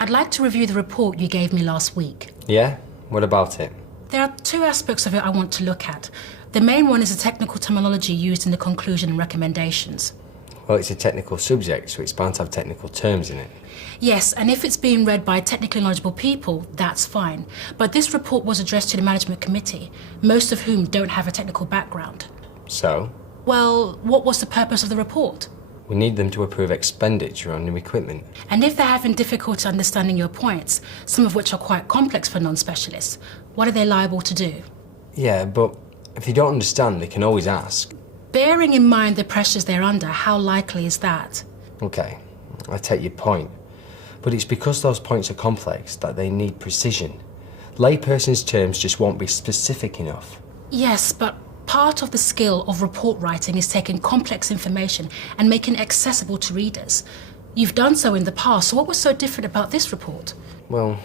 I'd like to review the report you gave me last week. Yeah? What about it? There are two aspects of it I want to look at. The main one is the technical terminology used in the conclusion and recommendations. Well, it's a technical subject, so it's bound to have technical terms in it. Yes, and if it's being read by technically knowledgeable people, that's fine. But this report was addressed to the management committee, most of whom don't have a technical background. So? Well, what was the purpose of the report? We need them to approve expenditure on new equipment. And if they're having difficulty understanding your points, some of which are quite complex for non-specialists, what are they liable to do? Yeah, but if they don't understand, they can always ask. Bearing in mind the pressures they're under, how likely is that? Okay, I take your point. But it's because those points are complex that they need precision. Layperson's terms just won't be specific enough. Yes, but part of the skill of report writing is taking complex information and making it accessible to readers. You've done so in the past, so what was so different about this report? Well,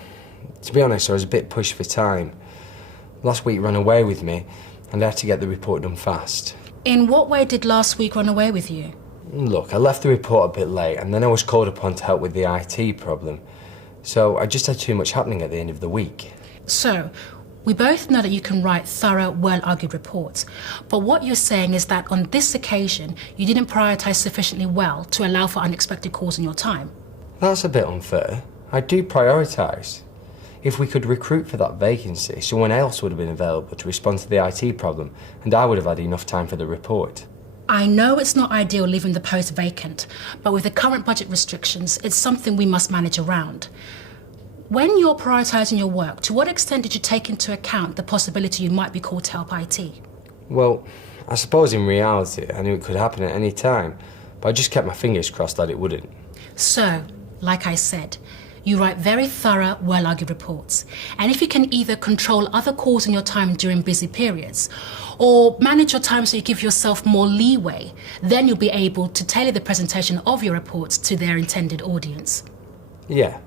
to be honest, I was a bit pushed for time. Last week ran away with me, and I had to get the report done fast. In what way did last week run away with you? Look, I left the report a bit late, and then I was called upon to help with the IT problem. So I just had too much happening at the end of the week. So, we both know that you can write thorough, well-argued reports, but what you're saying is that on this occasion, you didn't prioritise sufficiently well to allow for unexpected calls in your time. That's a bit unfair. I do prioritise. If we could recruit for that vacancy, someone else would have been available to respond to the IT problem, and I would have had enough time for the report. I know it's not ideal leaving the post vacant, but with the current budget restrictions, it's something we must manage around. When you're prioritising your work, to what extent did you take into account the possibility you might be called to help IT? Well, I suppose in reality I knew it could happen at any time, but I just kept my fingers crossed that it wouldn't. So, like I said, you write very thorough, well-argued reports. And if you can either control other calls in your time during busy periods, or manage your time so you give yourself more leeway, then you'll be able to tailor the presentation of your reports to their intended audience. Yeah,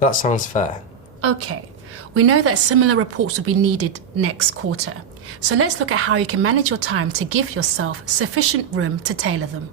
that sounds fair. Okay, we know that similar reports will be needed next quarter. So let's look at how you can manage your time to give yourself sufficient room to tailor them.